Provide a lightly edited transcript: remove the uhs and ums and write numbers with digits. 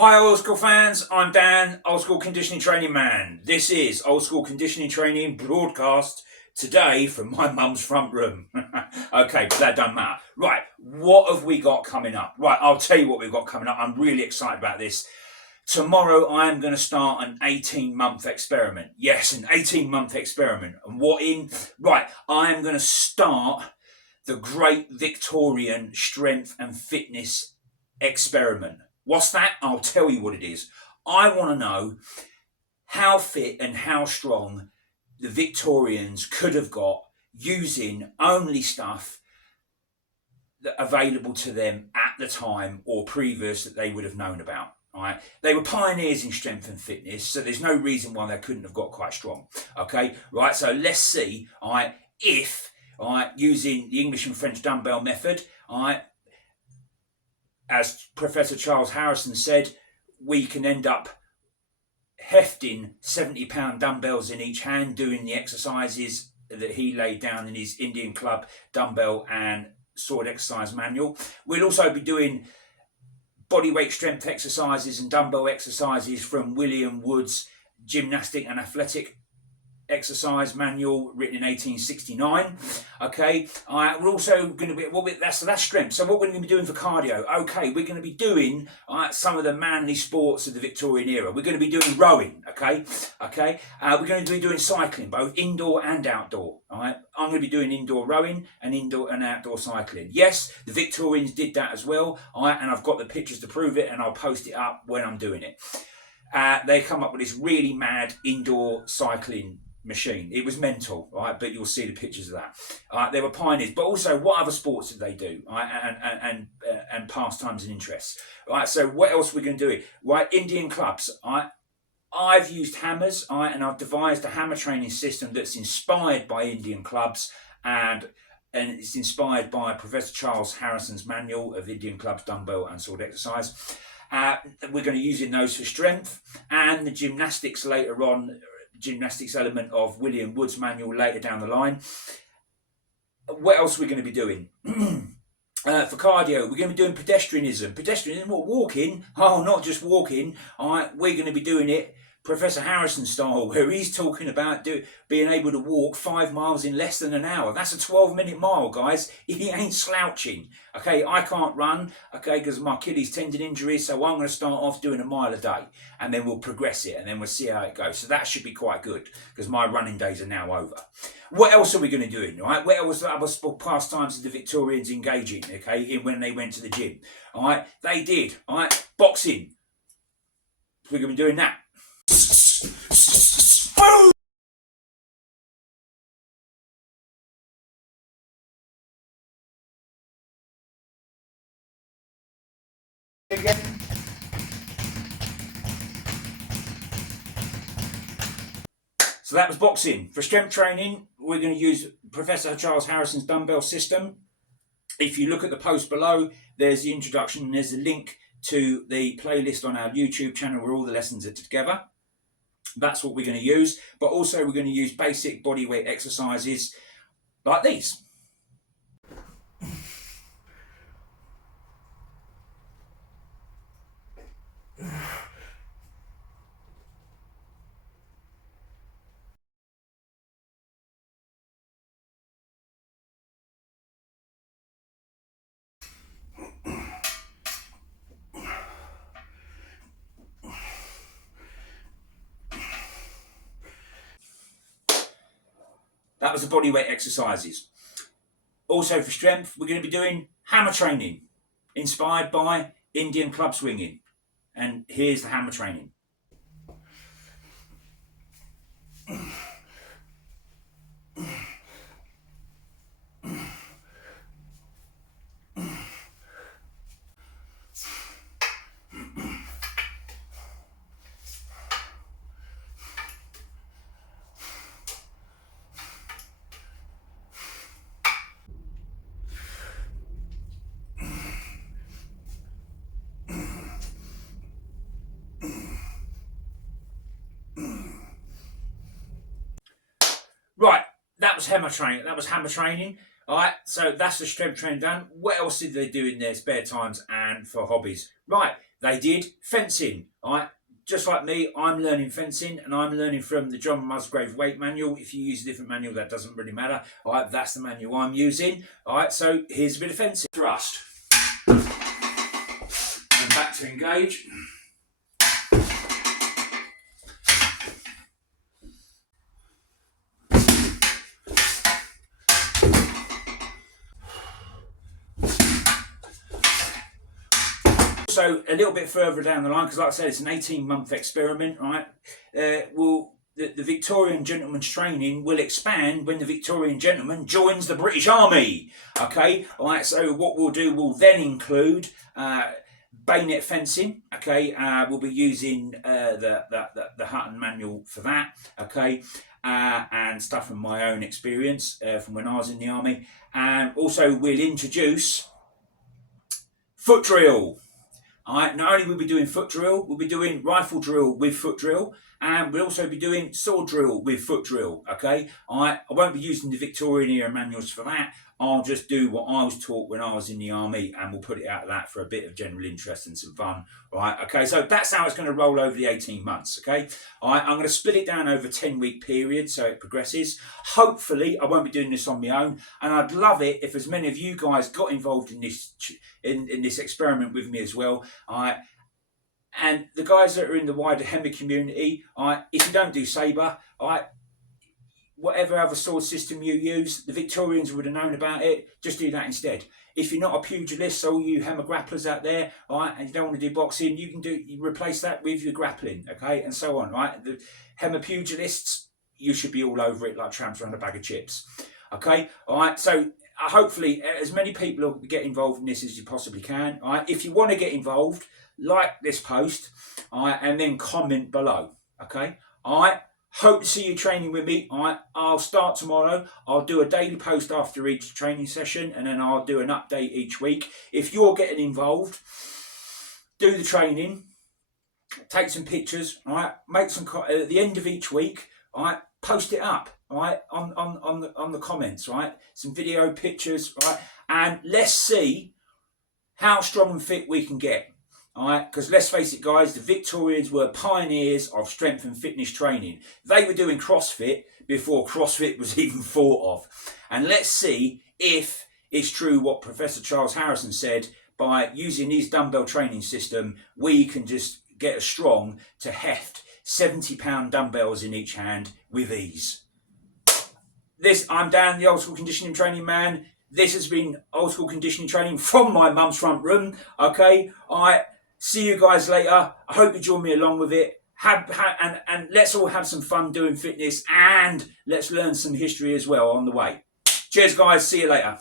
Hi old school fans, I'm Dan, old school conditioning training man. This is old school conditioning training broadcast today from my mum's front room. Okay, but that doesn't matter. Right, what have we got coming up? Right, I'll tell you what we've got coming up. I'm really excited about this. Tomorrow I am going to start an 18-month experiment. Yes, an 18-month experiment. And what in? Right, I am going to start the Great Victorian Strength and Fitness Experiment. What's that? I'll tell you what it is. I want to know how fit and how strong the Victorians could have got using only stuff that available to them at the time or previous that they would have known about. Right? They were pioneers in strength and fitness, so there's no reason why they couldn't have got quite strong. Okay, right? So let's see, if using the English and French dumbbell method, as Professor Charles Harrison said, we can end up hefting 70-pound dumbbells in each hand, doing the exercises that he laid down in his Indian Club dumbbell and sword exercise manual. We'll also be doing bodyweight strength exercises and dumbbell exercises from William Wood's Gymnastic and Athletic Exercise Manual, written in 1869. Okay, we're also going to be that's strength. So what we're going to be doing for cardio? Okay, we're going to be doing some of the manly sports of the Victorian era. We're going to be doing rowing. Okay, we're going to be doing cycling, both indoor and outdoor. All right, I'm going to be doing indoor rowing and indoor and outdoor cycling. Yes, the Victorians did that as well. All right, and I've got the pictures to prove it, and I'll post it up when I'm doing it. They come up with this really mad indoor cycling machine. It was mental, right? But you'll see the pictures of that. They were pioneers, but also what other sports did they do? Right? And pastimes and interests. Right. So what else are we going to do? Right, Indian clubs. I've used hammers. And I've devised a hammer training system that's inspired by Indian clubs and it's inspired by Professor Charles Harrison's manual of Indian clubs, dumbbell and sword exercise. We're going to use in those for strength, and the gymnastics later on. Gymnastics element of William Wood's manual later down the line. What else are we going to be doing? For cardio, we're going to be doing pedestrianism. Pedestrianism, what? Walking? Oh, not just walking. We're going to be doing it Professor Harrison style, where he's talking about being able to walk 5 miles in less than an hour. That's a 12-minute mile, guys. He ain't slouching. Okay, I can't run, because of my Achilles tendon injury, so I'm going to start off doing a mile a day, and then we'll progress it, and then we'll see how it goes. So that should be quite good, because my running days are now over. What else are we going to do? Right? What else other pastimes did the Victorians engage in? When they went to the gym. They did. Boxing. We're going to be doing that. Again. So that was boxing. For strength training, we're going to use Professor Charles Harrison's dumbbell system. If you look at the post below, there's the introduction and there's a link to the playlist on our YouTube channel where all the lessons are together. That's what we're going to use. But also we're going to use basic bodyweight exercises like these. That was the bodyweight exercises. Also for strength, we're going to be doing hammer training, inspired by Indian club swinging. And here's the hammer training. Right, that was hammer training. All right, so that's the strength training done. What else did they do in their spare times and for hobbies? Right, They did fencing. Right? Just like me, I'm learning fencing, and I'm learning from the John Musgrave weight manual. If you use a different manual, that doesn't really matter. All right, that's the manual I'm using. All right, so here's a bit of fencing. Thrust. And back to engage. So a little bit further down the line, because like I said, it's an 18-month experiment, right? The Victorian gentleman's training will expand when the Victorian gentleman joins the British Army. Okay, all right. So what we'll do will then include bayonet fencing. Okay, we'll be using the Hutton manual for that. Okay, and stuff from my own experience from when I was in the army, and also we'll introduce foot drill. All right, not only will we be doing foot drill, we'll be doing rifle drill with foot drill, and we'll also be doing sword drill with foot drill, okay? All right, I won't be using the Victorian era manuals for that. I'll just do what I was taught when I was in the army, and we'll put it out of that for a bit of general interest and some fun, all right? Okay, so that's how it's going to roll over the 18 months, okay? All right, I'm going to split it down over a 10-week period so it progresses. Hopefully, I won't be doing this on my own, and I'd love it if as many of you guys got involved in this in this experiment with me as well. All right. And the guys that are in the wider HEMA community, all right, if you don't do sabre, all right, whatever other sword system you use, the Victorians would have known about it. Just do that instead. If you're not a pugilist, so all you HEMA grapplers out there, all right, and you don't want to do boxing, you replace that with your grappling, okay, and so on, right? The HEMA pugilists, you should be all over it like tramps around a bag of chips, okay, all right. So hopefully, as many people will get involved in this as you possibly can. All right, if you want to get involved, like this post, all right, and then comment below, okay? All right, hope to see you training with me. All right, I'll start tomorrow. I'll do a daily post after each training session, and then I'll do an update each week. If you're getting involved, do the training, take some pictures, all right, make some, at the end of each week, all right, post it up, all right, on the comments, right, some video pictures, right, and let's see how strong and fit we can get. All right, because let's face it, guys, the Victorians were pioneers of strength and fitness training. They were doing CrossFit before CrossFit was even thought of. And let's see if it's true what Professor Charles Harrison said. By using his dumbbell training system, we can just get as strong to heft 70-pound dumbbells in each hand with ease. I'm Dan, the Old School Conditioning Training Man. This has been Old School Conditioning Training from my mum's front room. Okay, all right. See you guys later. I hope you join me along with it. And let's all have some fun doing fitness, and let's learn some history as well on the way. Cheers, guys. See you later.